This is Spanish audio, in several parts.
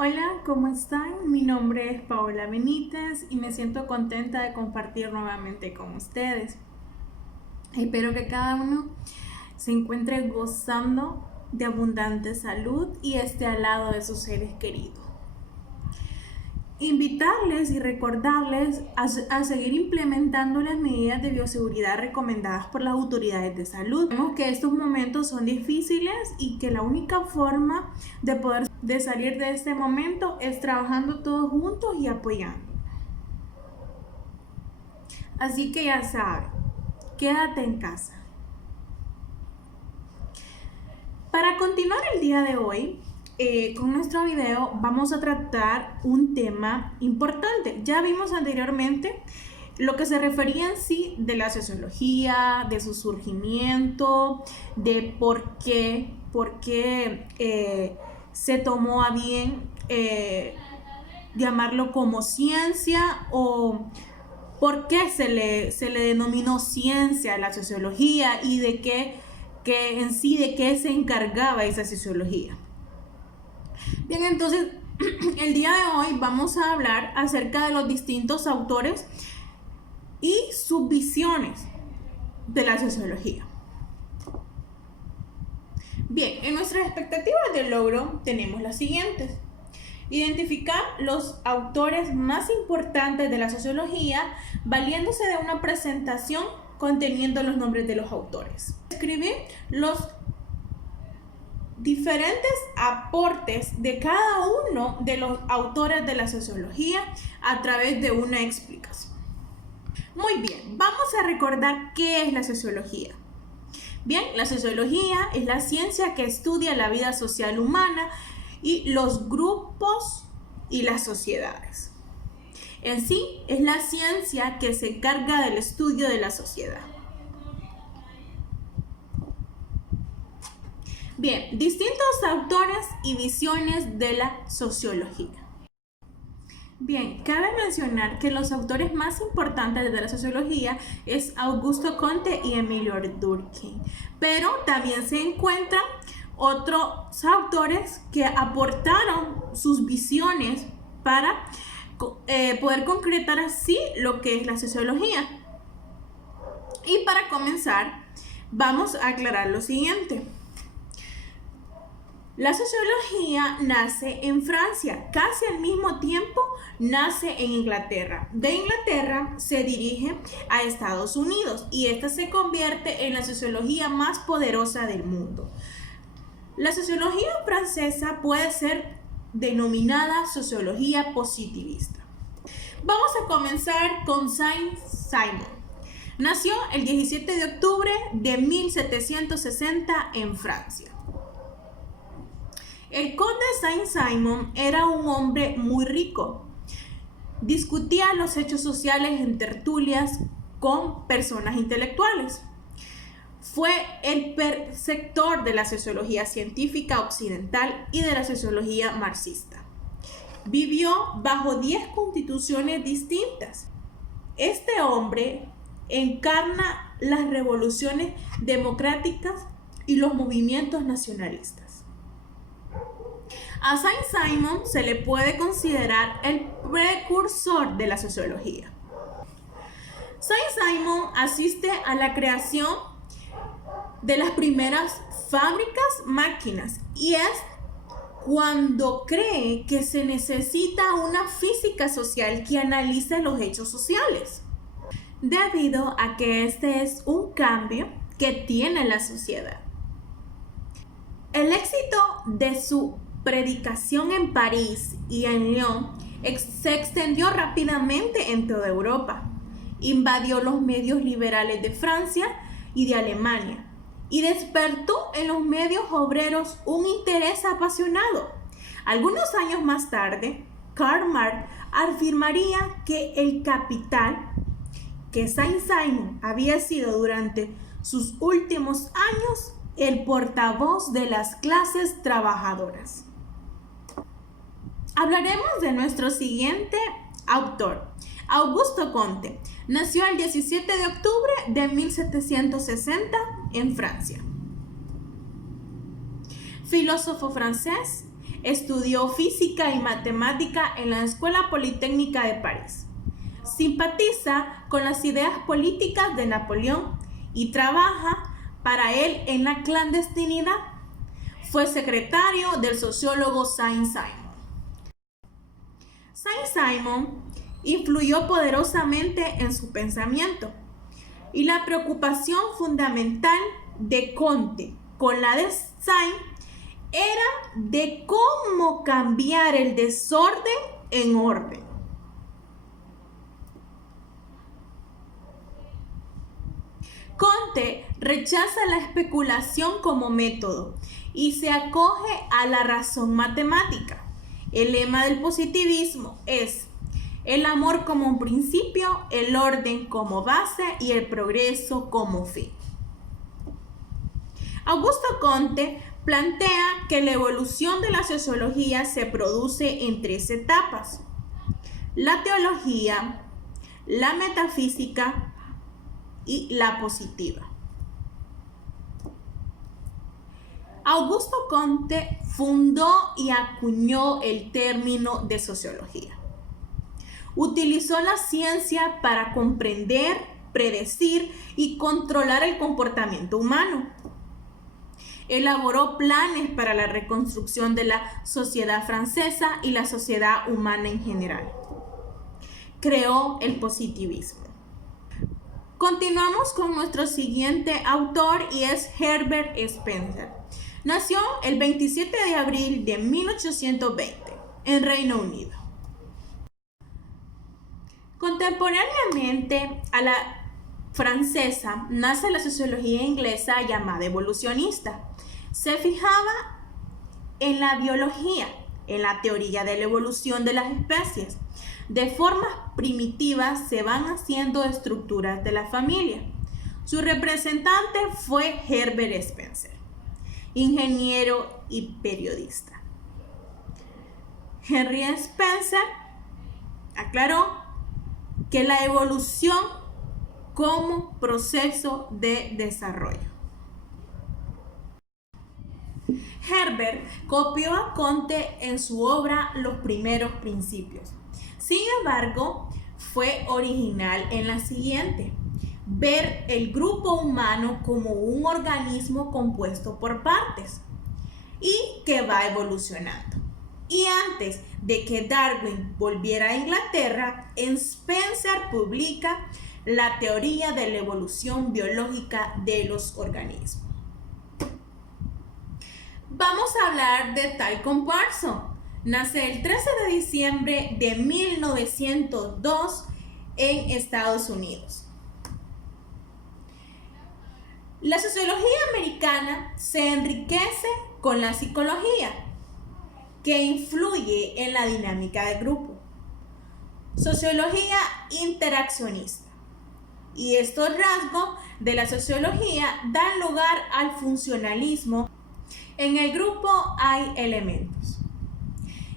Hola, ¿cómo están? Mi nombre es Paola Benítez y me siento contenta de compartir nuevamente con ustedes. Espero que cada uno se encuentre gozando de abundante salud y esté al lado de sus seres queridos. Invitarles y recordarles a seguir implementando las medidas de bioseguridad recomendadas por las autoridades de salud. Vemos que estos momentos son difíciles y que la única forma de poder salir de este momento es trabajando todos juntos y apoyando. Así que ya saben, quédate en casa. Para continuar el día de hoy, con nuestro video vamos a tratar un tema importante. Ya vimos anteriormente lo que se refería en sí de la sociología, de su surgimiento, de por qué se tomó a bien llamarlo como ciencia o por qué se le denominó ciencia a la sociología y de qué se encargaba esa sociología. Bien, entonces el día de hoy vamos a hablar acerca de los distintos autores y sus visiones de la sociología. Bien, en nuestras expectativas de logro tenemos las siguientes. Identificar los autores más importantes de la sociología valiéndose de una presentación conteniendo los nombres de los autores. Escribir los diferentes aportes de cada uno de los autores de la sociología a través de una explicación. Muy bien, vamos a recordar qué es la sociología. Bien, la sociología es la ciencia que estudia la vida social humana y los grupos y las sociedades. En sí, es la ciencia que se encarga del estudio de la sociedad. Bien, distintos autores y visiones de la sociología. Bien, cabe mencionar que los autores más importantes de la sociología es Augusto Comte y Emilio Durkheim, pero también se encuentran otros autores que aportaron sus visiones para poder concretar así lo que es la sociología. Y para comenzar, vamos a aclarar lo siguiente. La sociología nace en Francia, casi al mismo tiempo nace en Inglaterra. De Inglaterra se dirige a Estados Unidos y esta se convierte en la sociología más poderosa del mundo. La sociología francesa puede ser denominada sociología positivista. Vamos a comenzar con Saint-Simon. Nació el 17 de octubre de 1760 en Francia. El conde Saint-Simon era un hombre muy rico. Discutía los hechos sociales en tertulias con personas intelectuales. Fue el preceptor de la sociología científica occidental y de la sociología marxista. Vivió bajo 10 constituciones distintas. Este hombre encarna las revoluciones democráticas y los movimientos nacionalistas. A Saint-Simon se le puede considerar el precursor de la sociología. Saint-Simon asiste a la creación de las primeras fábricas máquinas y es cuando cree que se necesita una física social que analice los hechos sociales, debido a que este es un cambio que tiene la sociedad. El éxito de su predicación en París y en Lyon se extendió rápidamente en toda Europa, invadió los medios liberales de Francia y de Alemania y despertó en los medios obreros un interés apasionado. Algunos años más tarde, Karl Marx afirmaría que el capital, que Saint-Simon había sido durante sus últimos años el portavoz de las clases trabajadoras. Hablaremos de nuestro siguiente autor, Augusto Comte. Nació el 17 de octubre de 1760 en Francia. Filósofo francés, Estudió física y matemática en la Escuela Politécnica de París. Simpatiza con las ideas políticas de Napoleón y trabaja para él en la clandestinidad. Fue secretario del sociólogo Saint-Simon. Saint-Simon influyó poderosamente en su pensamiento y la preocupación fundamental de Comte con la de Saint era de cómo cambiar el desorden en orden. Comte rechaza la especulación como método y se acoge a la razón matemática. El lema del positivismo es el amor como un principio, el orden como base y el progreso como fin. Augusto Comte plantea que la evolución de la sociología se produce en 3 etapas: la teología, la metafísica y la positiva. Augusto Comte fundó y acuñó el término de sociología. Utilizó la ciencia para comprender, predecir y controlar el comportamiento humano. Elaboró planes para la reconstrucción de la sociedad francesa y la sociedad humana en general. Creó el positivismo. Continuamos con nuestro siguiente autor y es Herbert Spencer. Nació el 27 de abril de 1820 en Reino Unido. Contemporáneamente a la francesa nace la sociología inglesa llamada evolucionista. Se fijaba en la biología, en la teoría de la evolución de las especies. De formas primitivas se van haciendo estructuras de la familia. Su representante fue Herbert Spencer, ingeniero y periodista. Henry Spencer aclaró que la evolución como proceso de desarrollo. Herbert copió a Comte en su obra Los primeros principios. Sin embargo, fue original en la siguiente: ver el grupo humano como un organismo compuesto por partes y que va evolucionando. Y antes de que Darwin volviera a Inglaterra, Spencer publica la teoría de la evolución biológica de los organismos. Vamos a hablar de Talcott Parsons. Nace el 13 de diciembre de 1902 en Estados Unidos. La sociología americana se enriquece con la psicología, que influye en la dinámica del grupo. Sociología interaccionista. Y estos rasgos de la sociología dan lugar al funcionalismo. En el grupo hay elementos.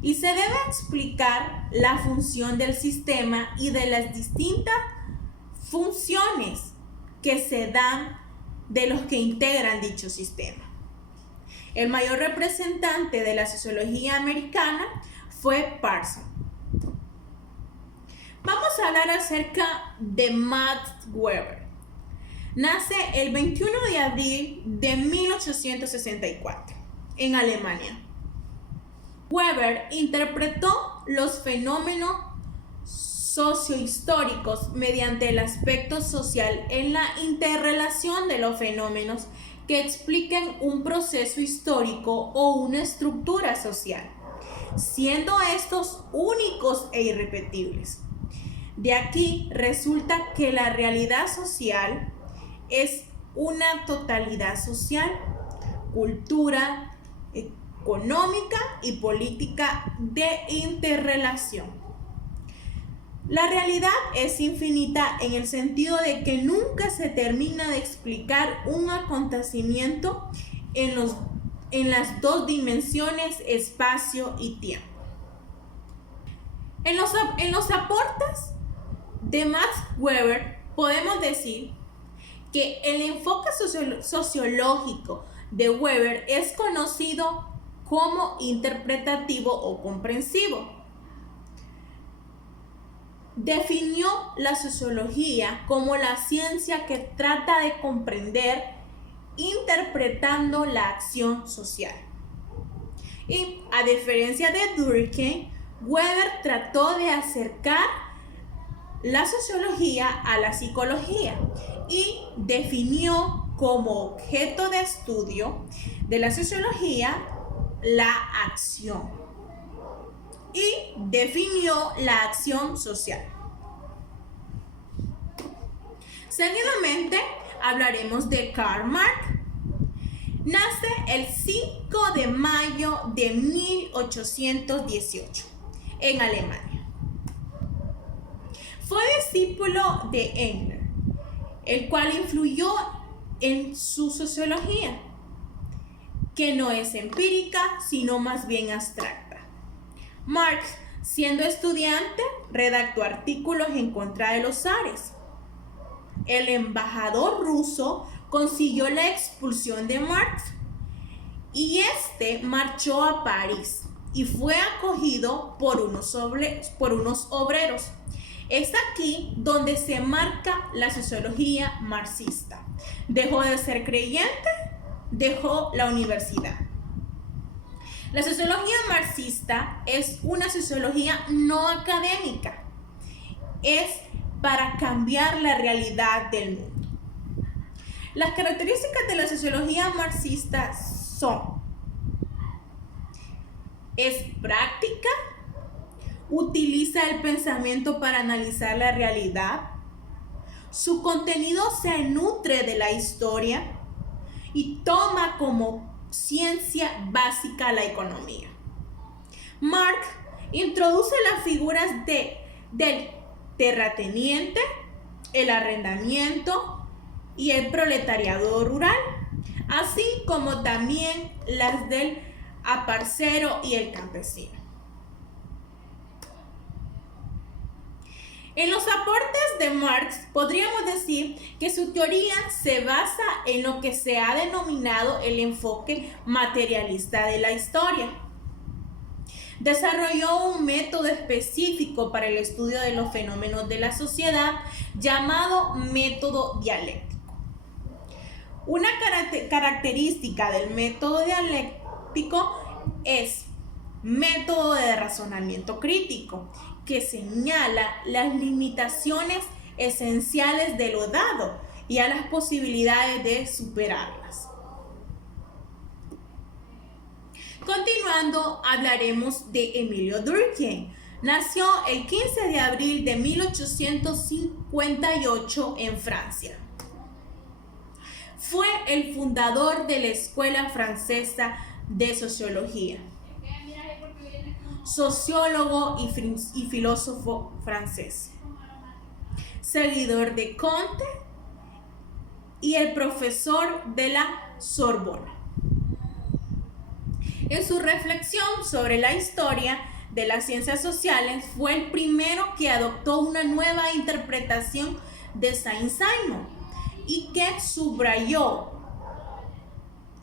Y se debe explicar la función del sistema y de las distintas funciones que se dan de los que integran dicho sistema. El mayor representante de la sociología americana fue Parsons. Vamos a hablar acerca de Max Weber. Nace el 21 de abril de 1864 en Alemania. Weber interpretó los fenómenos sociohistóricos mediante el aspecto social en la interrelación de los fenómenos que expliquen un proceso histórico o una estructura social, siendo estos únicos e irrepetibles. De aquí resulta que la realidad social es una totalidad social, cultura, económica y política de interrelación. La realidad es infinita en el sentido de que nunca se termina de explicar un acontecimiento en las dos dimensiones, espacio y tiempo. En los aportes de Max Weber podemos decir que el enfoque sociológico de Weber es conocido como interpretativo o comprensivo. Definió la sociología como la ciencia que trata de comprender interpretando la acción social. Y a diferencia de Durkheim, Weber trató de acercar la sociología a la psicología y definió como objeto de estudio de la sociología la acción y definió la acción social. Seguidamente hablaremos de Karl Marx. Nace el 5 de mayo de 1818 en Alemania. Fue discípulo de Engels, el cual influyó en su sociología, que no es empírica, sino más bien abstracta. Marx, siendo estudiante, redactó artículos en contra de los zares. El embajador ruso consiguió la expulsión de Marx y este marchó a París y fue acogido por unos obreros. Es aquí donde se marca la sociología marxista. Dejó de ser creyente, dejó la universidad. La sociología marxista es una sociología no académica. Es para cambiar la realidad del mundo. Las características de la sociología marxista son: es práctica, utiliza el pensamiento para analizar la realidad, su contenido se nutre de la historia y toma como ciencia básica la economía. Marx introduce las figuras del terrateniente, el arrendamiento y el proletariado rural, así como también las del aparcero y el campesino. En los aportes de Marx podríamos decir que su teoría se basa en lo que se ha denominado el enfoque materialista de la historia. Desarrolló un método específico para el estudio de los fenómenos de la sociedad llamado método dialéctico. Una característica del método dialéctico es método de razonamiento crítico, que señala las limitaciones esenciales de lo dado y a las posibilidades de superarlas. Continuando, hablaremos de Emilio Durkheim. Nació el 15 de abril de 1858 en Francia. Fue el fundador de la Escuela Francesa de Sociología, sociólogo y filósofo francés, seguidor de Comte y el profesor de la Sorbona. En su reflexión sobre la historia de las ciencias sociales, fue el primero que adoptó una nueva interpretación de Saint-Simon y que subrayó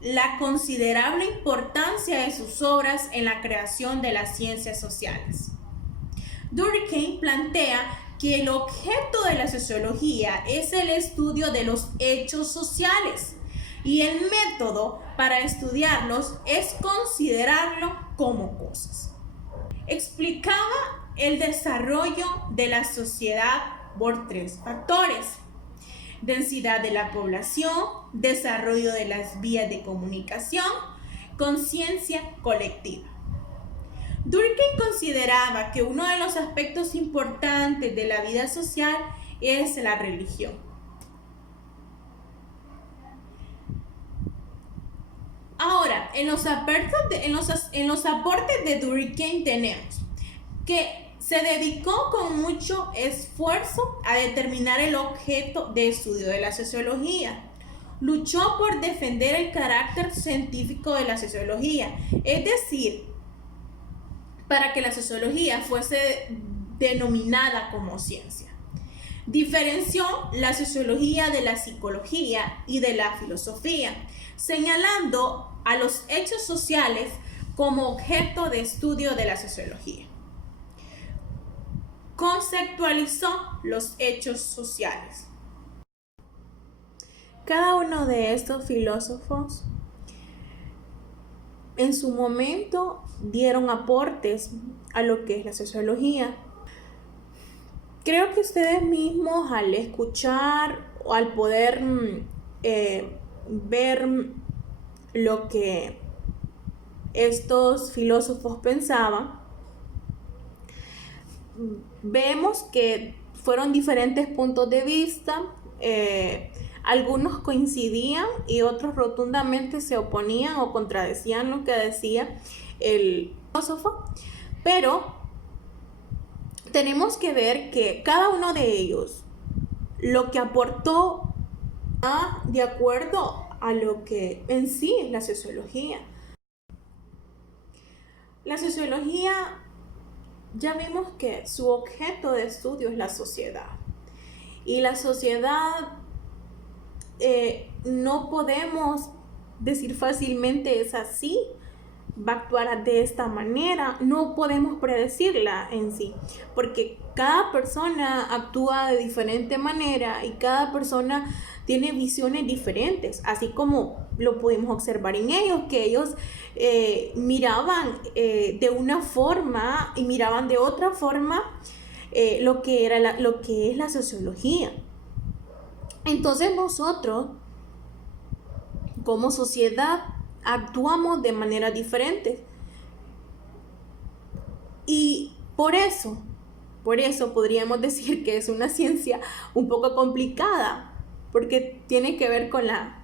la considerable importancia de sus obras en la creación de las ciencias sociales. Durkheim plantea que el objeto de la sociología es el estudio de los hechos sociales y el método para estudiarlos es considerarlo como cosas. Explicaba el desarrollo de la sociedad por tres factores: densidad de la población, desarrollo de las vías de comunicación, conciencia colectiva. Durkheim consideraba que uno de los aspectos importantes de la vida social es la religión. Ahora, en los aportes de Durkheim tenemos que se dedicó con mucho esfuerzo a determinar el objeto de estudio de la sociología. Luchó por defender el carácter científico de la sociología, es decir, para que la sociología fuese denominada como ciencia. Diferenció la sociología de la psicología y de la filosofía, señalando a los hechos sociales como objeto de estudio de la sociología. Conceptualizó los hechos sociales. Cada uno de estos filósofos en su momento dieron aportes a lo que es la sociología. Creo que ustedes mismos al escuchar o al poder ver lo que estos filósofos pensaban, vemos que fueron diferentes puntos de vista. Algunos coincidían y otros rotundamente se oponían o contradecían lo que decía el filósofo, pero tenemos que ver que cada uno de ellos lo que aportó va de acuerdo a lo que en sí es la sociología. La sociología, ya vimos que su objeto de estudio es la sociedad, y la sociedad no podemos decir fácilmente es así, va a actuar de esta manera, no podemos predecirla en sí, porque cada persona actúa de diferente manera y cada persona tiene visiones diferentes, así como lo pudimos observar en ellos, que ellos miraban de una forma y miraban de otra forma lo que es la sociología. Entonces nosotros, como sociedad, actuamos de manera diferente. Y por eso podríamos decir que es una ciencia un poco complicada, porque tiene que ver con la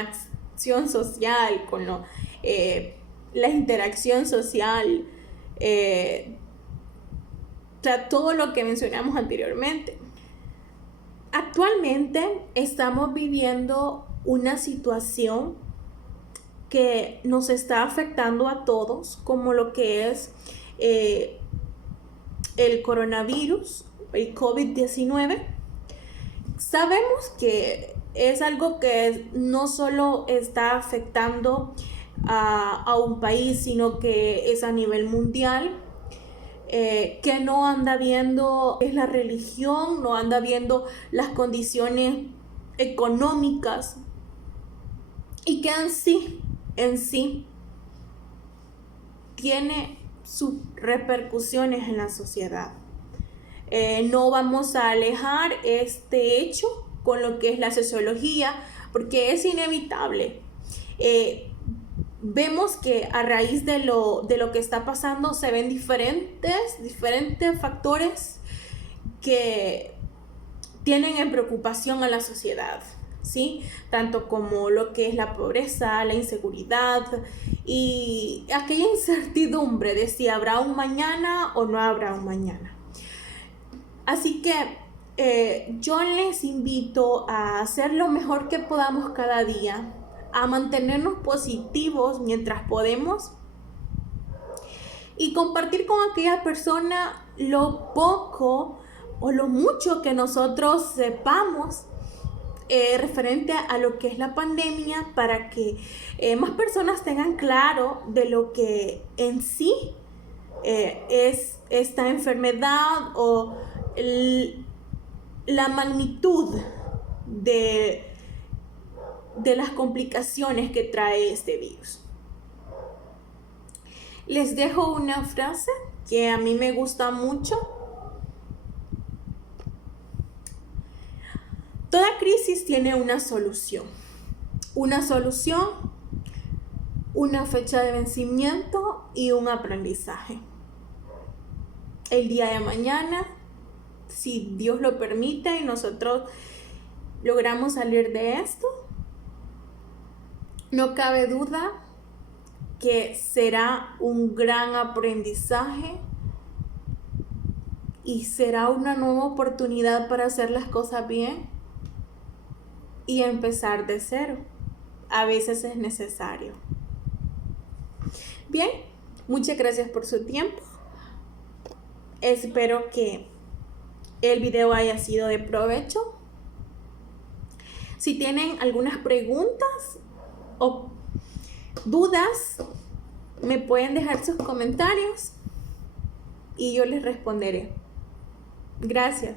acción social, con la interacción social, todo lo que mencionamos anteriormente. Actualmente estamos viviendo una situación que nos está afectando a todos, como lo que es el coronavirus, el COVID-19. Sabemos que es algo que no solo está afectando a un país, sino que es a nivel mundial. Que no anda viendo es la religión, no anda viendo las condiciones económicas, y que en sí tiene sus repercusiones en la sociedad. No vamos a alejar este hecho con lo que es la sociología, porque es inevitable. Vemos que a raíz de lo que está pasando se ven diferentes factores que tienen en preocupación a la sociedad, ¿sí? Tanto como lo que es la pobreza, la inseguridad y aquella incertidumbre de si habrá un mañana o no habrá un mañana. Así que yo les invito a hacer lo mejor que podamos cada día, a mantenernos positivos mientras podemos y compartir con aquella persona lo poco o lo mucho que nosotros sepamos referente a lo que es la pandemia, para que más personas tengan claro de lo que en sí es esta enfermedad o la magnitud de las complicaciones que trae este virus. Les dejo una frase que a mí me gusta mucho. Toda crisis tiene una solución, una fecha de vencimiento y un aprendizaje. El día de mañana, si Dios lo permite y nosotros logramos salir de esto, no cabe duda que será un gran aprendizaje y será una nueva oportunidad para hacer las cosas bien y empezar de cero. A veces es necesario. Bien, muchas gracias por su tiempo. Espero que el video haya sido de provecho. Si tienen algunas preguntas o dudas, me pueden dejar sus comentarios y yo les responderé. Gracias.